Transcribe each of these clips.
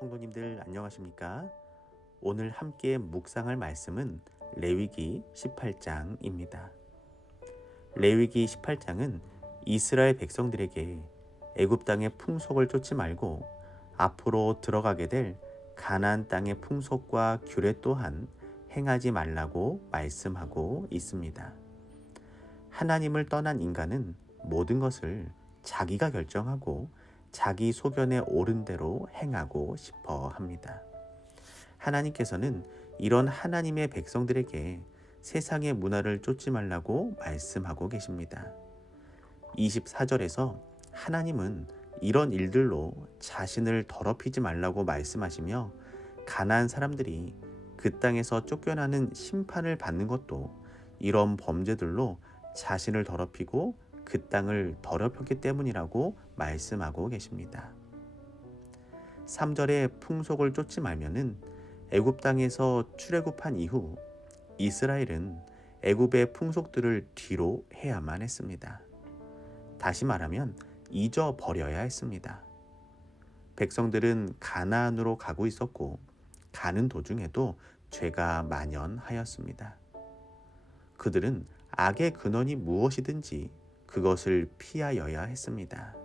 성도님들 안녕하십니까? 오늘 함께 묵상할 말씀은 레위기 18장입니다. 레위기 18장은 이스라엘 백성들에게 애굽 땅의 풍속을 쫓지 말고 앞으로 들어가게 될 가나안 땅의 풍속과 규례 또한 행하지 말라고 말씀하고 있습니다. 하나님을 떠난 인간은 모든 것을 자기가 결정하고 자기 소견에 옳은 대로 행하고 싶어 합니다. 하나님께서는 이런 하나님의 백성들에게 세상의 문화를 쫓지 말라고 말씀하고 계십니다. 24절에서 하나님은 이런 일들로 자신을 더럽히지 말라고 말씀하시며 가나안 사람들이 그 땅에서 쫓겨나는 심판을 받는 것도 이런 범죄들로 자신을 더럽히고 그 땅을 더럽혔기 때문이라고 말씀하고 계십니다. 3절에 풍속을 쫓지 말면은 애굽 땅에서 출애굽한 이후 이스라엘은 애굽의 풍속들을 뒤로 해야만 했습니다. 다시 말하면 잊어버려야 했습니다. 백성들은 가나안으로 가고 있었고 가는 도중에도 죄가 만연하였습니다. 그들은 악의 근원이 무엇이든지 그것을 피하여야 했습니다.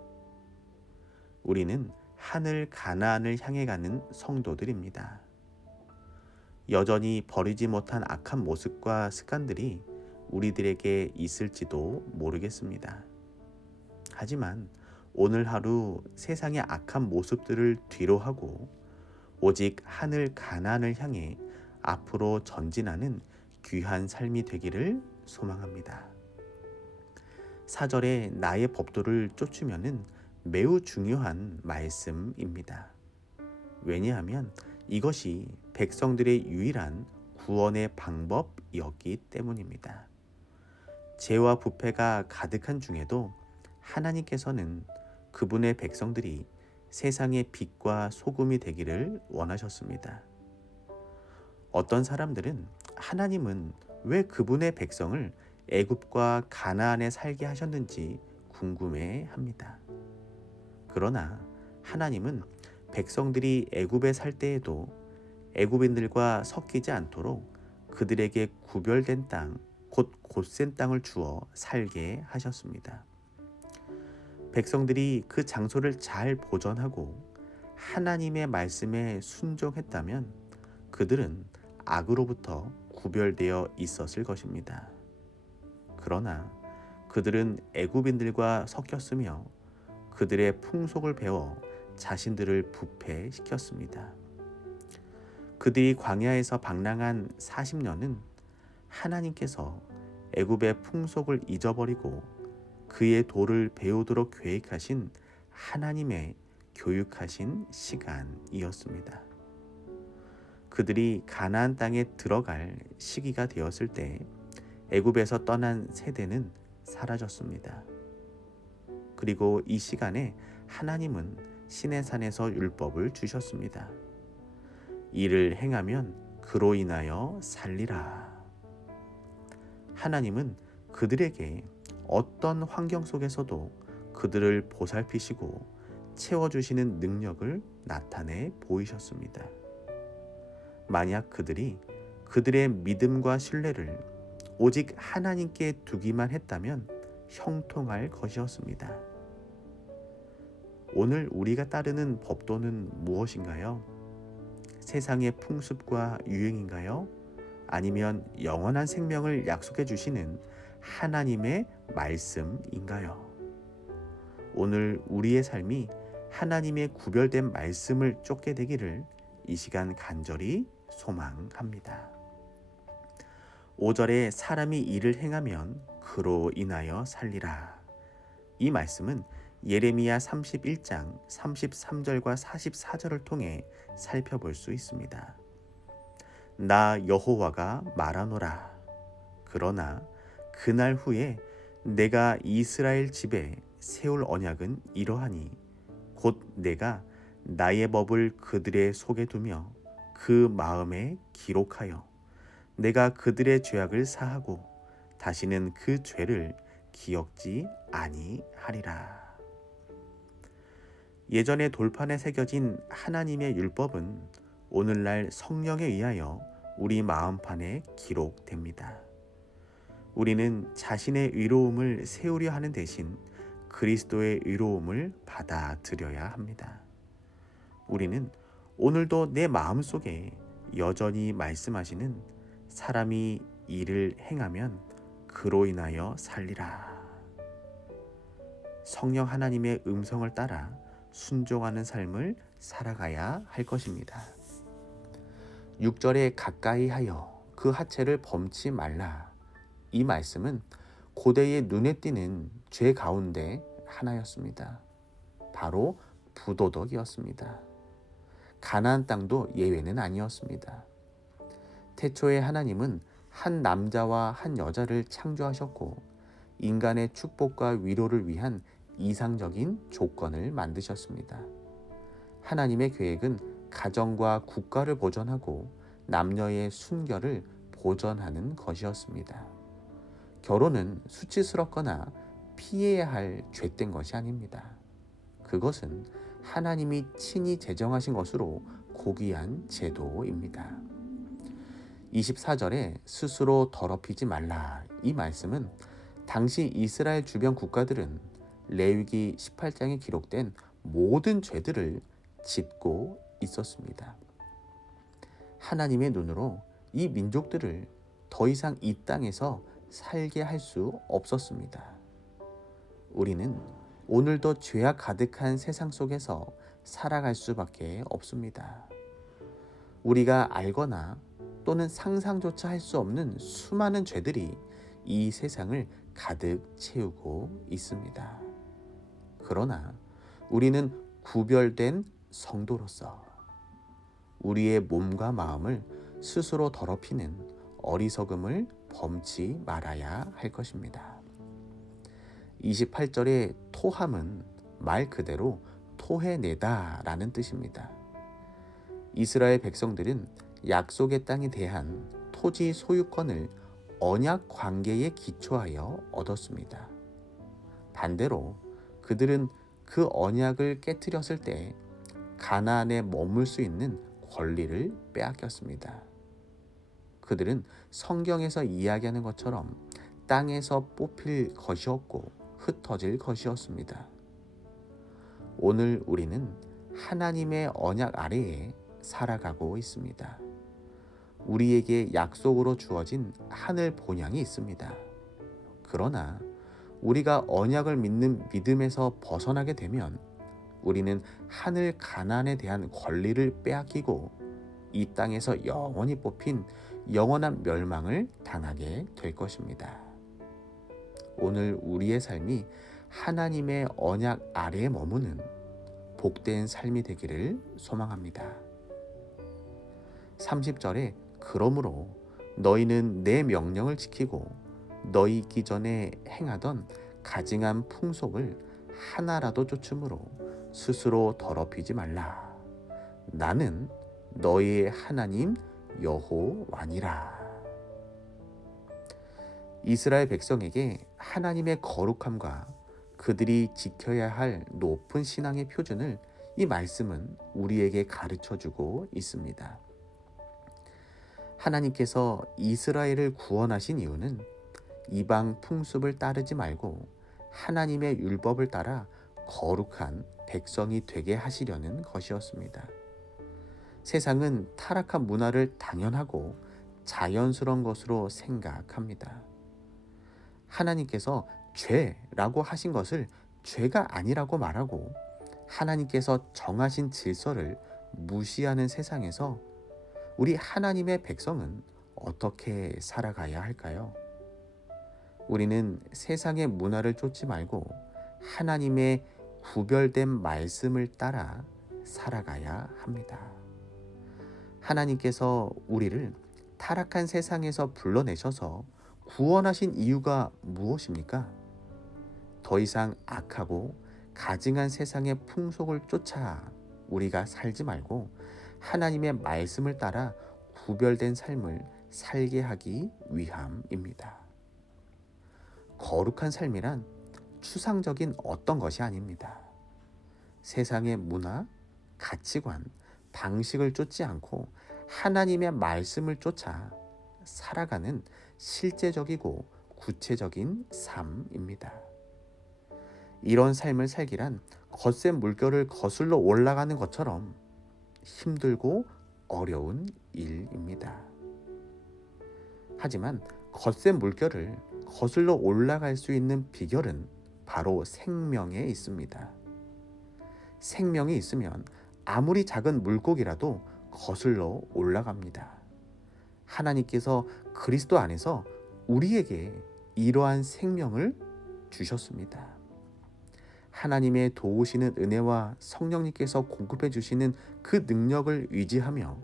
우리는 하늘 가나안을 향해 가는 성도들입니다. 여전히 버리지 못한 악한 모습과 습관들이 우리들에게 있을지도 모르겠습니다. 하지만 오늘 하루 세상의 악한 모습들을 뒤로하고 오직 하늘 가나안을 향해 앞으로 전진하는 귀한 삶이 되기를 소망합니다. 4절에 나의 법도를 쫓으면은 매우 중요한 말씀입니다. 왜냐하면 이것이 백성들의 유일한 구원의 방법이었기 때문입니다. 죄와 부패가 가득한 중에도 하나님께서는 그분의 백성들이 세상의 빛과 소금이 되기를 원하셨습니다. 어떤 사람들은 하나님은 왜 그분의 백성을 애굽과 가나안에 살게 하셨는지 궁금해합니다. 그러나 하나님은 백성들이 애굽에 살 때에도 애굽인들과 섞이지 않도록 그들에게 구별된 땅, 곧 곧센 땅을 주어 살게 하셨습니다. 백성들이 그 장소를 잘 보존하고 하나님의 말씀에 순종했다면 그들은 악으로부터 구별되어 있었을 것입니다. 그러나 그들은 애굽인들과 섞였으며 그들의 풍속을 배워 자신들을 부패시켰습니다. 그들이 광야에서 방랑한 40년은 하나님께서 애굽의 풍속을 잊어버리고 그의 도를 배우도록 계획하신 하나님의 교육하신 시간이었습니다. 그들이 가나안 땅에 들어갈 시기가 되었을 때 애굽에서 떠난 세대는 사라졌습니다. 그리고 이 시간에 하나님은 시내산에서 율법을 주셨습니다. 이를 행하면 그로 인하여 살리라. 하나님은 그들에게 어떤 환경 속에서도 그들을 보살피시고 채워주시는 능력을 나타내 보이셨습니다. 만약 그들이 그들의 믿음과 신뢰를 오직 하나님께 두기만 했다면 형통할 것이었습니다. 오늘 우리가 따르는 법도는 무엇인가요? 세상의 풍습과 유행인가요? 아니면 영원한 생명을 약속해 주시는 하나님의 말씀인가요? 오늘 우리의 삶이 하나님의 구별된 말씀을 쫓게 되기를 이 시간 간절히 소망합니다. 5절에 사람이 이를 행하면 그로 인하여 살리라. 이 말씀은 예레미야 31장 33절과 44절을 통해 살펴볼 수 있습니다. 나 여호와가 말하노라. 그러나 그날 후에 내가 이스라엘 집에 세울 언약은 이러하니 곧 내가 나의 법을 그들의 속에 두며 그 마음에 기록하여 내가 그들의 죄악을 사하고 다시는 그 죄를 기억지 아니하리라. 예전에 돌판에 새겨진 하나님의 율법은 오늘날 성령에 의하여 우리 마음판에 기록됩니다. 우리는 자신의 의로움을 세우려 하는 대신 그리스도의 의로움을 받아들여야 합니다. 우리는 오늘도 내 마음속에 여전히 말씀하시는 사람이 이를 행하면 그로 인하여 살리라. 성령 하나님의 음성을 따라 순종하는 삶을 살아가야 할 것입니다. 6절에 가까이 하여 그 하체를 범치 말라. 이 말씀은 고대의 눈에 띄는 죄 가운데 하나였습니다. 바로 부도덕이었습니다. 가나안 땅도 예외는 아니었습니다. 태초에 하나님은 한 남자와 한 여자를 창조하셨고 인간의 축복과 위로를 위한 이상적인 조건을 만드셨습니다. 하나님의 계획은 가정과 국가를 보존하고 남녀의 순결을 보존하는 것이었습니다. 결혼은 수치스럽거나 피해야 할 죄된 것이 아닙니다. 그것은 하나님이 친히 제정하신 것으로 고귀한 제도입니다. 24절에 스스로 더럽히지 말라. 이 말씀은 당시 이스라엘 주변 국가들은 레위기 18장에 기록된 모든 죄들을 짓고 있었습니다. 하나님의 눈으로 이 민족들을 더 이상 이 땅에서 살게 할 수 없었습니다. 우리는 오늘도 죄악 가득한 세상 속에서 살아갈 수밖에 없습니다. 우리가 알거나 또는 상상조차 할 수 없는 수많은 죄들이 이 세상을 가득 채우고 있습니다. 그러나 우리는 구별된 성도로서 우리의 몸과 마음을 스스로 더럽히는 어리석음을 범치 말아야 할 것입니다. 28절의 토함은 말 그대로 토해내다 라는 뜻입니다. 이스라엘 백성들은 약속의 땅에 대한 토지 소유권을 언약 관계에 기초하여 얻었습니다. 반대로 그들은 그 언약을 깨트렸을 때 가나안에 머물 수 있는 권리를 빼앗겼습니다. 그들은 성경에서 이야기하는 것처럼 땅에서 뽑힐 것이었고 흩어질 것이었습니다. 오늘 우리는 하나님의 언약 아래에 살아가고 있습니다. 우리에게 약속으로 주어진 하늘 본향이 있습니다. 그러나 우리가 언약을 믿는 믿음에서 벗어나게 되면 우리는 하늘 가나안에 대한 권리를 빼앗기고 이 땅에서 영원히 뽑힌 영원한 멸망을 당하게 될 것입니다. 오늘 우리의 삶이 하나님의 언약 아래에 머무는 복된 삶이 되기를 소망합니다. 30절에 그러므로 너희는 내 명령을 지키고 너희 있기 전에 행하던 가증한 풍속을 하나라도 쫓음으로 스스로 더럽히지 말라. 나는 너희의 하나님 여호와니라. 이스라엘 백성에게 하나님의 거룩함과 그들이 지켜야 할 높은 신앙의 표준을 이 말씀은 우리에게 가르쳐주고 있습니다. 하나님께서 이스라엘을 구원하신 이유는 이방 풍습을 따르지 말고 하나님의 율법을 따라 거룩한 백성이 되게 하시려는 것이었습니다. 세상은 타락한 문화를 당연하고 자연스러운 것으로 생각합니다. 하나님께서 죄라고 하신 것을 죄가 아니라고 말하고 하나님께서 정하신 질서를 무시하는 세상에서 우리 하나님의 백성은 어떻게 살아가야 할까요? 우리는 세상의 문화를 쫓지 말고 하나님의 구별된 말씀을 따라 살아가야 합니다. 하나님께서 우리를 타락한 세상에서 불러내셔서 구원하신 이유가 무엇입니까? 더 이상 악하고 가증한 세상의 풍속을 쫓아 우리가 살지 말고 하나님의 말씀을 따라 구별된 삶을 살게 하기 위함입니다. 거룩한 삶이란 추상적인 어떤 것이 아닙니다. 세상의 문화, 가치관, 방식을 쫓지 않고 하나님의 말씀을 쫓아 살아가는 실제적이고 구체적인 삶입니다. 이런 삶을 살기란 거센 물결을 거슬러 올라가는 것처럼 힘들고 어려운 일입니다. 하지만 거센 물결을 거슬러 올라갈 수 있는 비결은 바로 생명에 있습니다. 생명이 있으면 아무리 작은 물고기라도 거슬러 올라갑니다. 하나님께서 그리스도 안에서 우리에게 이러한 생명을 주셨습니다. 하나님의 도우시는 은혜와 성령님께서 공급해 주시는 그 능력을 의지하며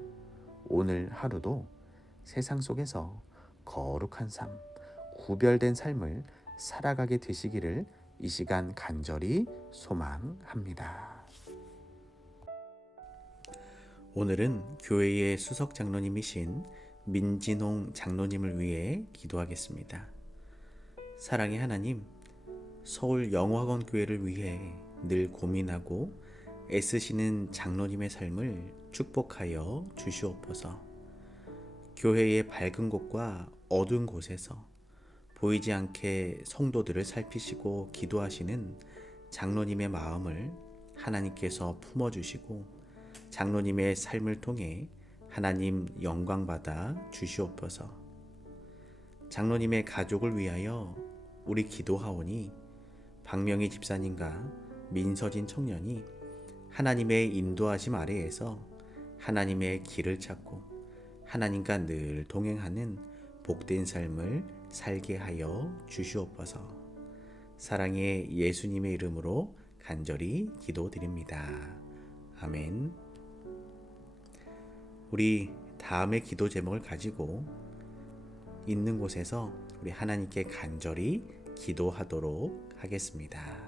오늘 하루도 세상 속에서 거룩한 삶, 구별된 삶을 살아가게 되시기를 이 시간 간절히 소망합니다. 오늘은 교회의 수석 장로님이신 민진홍 장로님을 위해 기도하겠습니다. 사랑의 하나님, 서울 영화관 교회를 위해 늘 고민하고 애쓰시는 장로님의 삶을 축복하여 주시옵소서. 교회의 밝은 곳과 어두운 곳에서 보이지 않게 성도들을 살피시고 기도하시는 장로님의 마음을 하나님께서 품어주시고 장로님의 삶을 통해 하나님 영광받아 주시옵소서. 장로님의 가족을 위하여 우리 기도하오니 박명희 집사님과 민서진 청년이 하나님의 인도하심 아래에서 하나님의 길을 찾고 하나님과 늘 동행하는 복된 삶을 살게 하여 주시옵소서. 사랑의 예수님의 이름으로 간절히 기도드립니다. 아멘. 우리 다음의 기도 제목을 가지고 있는 곳에서 우리 하나님께 간절히 기도하도록 하겠습니다.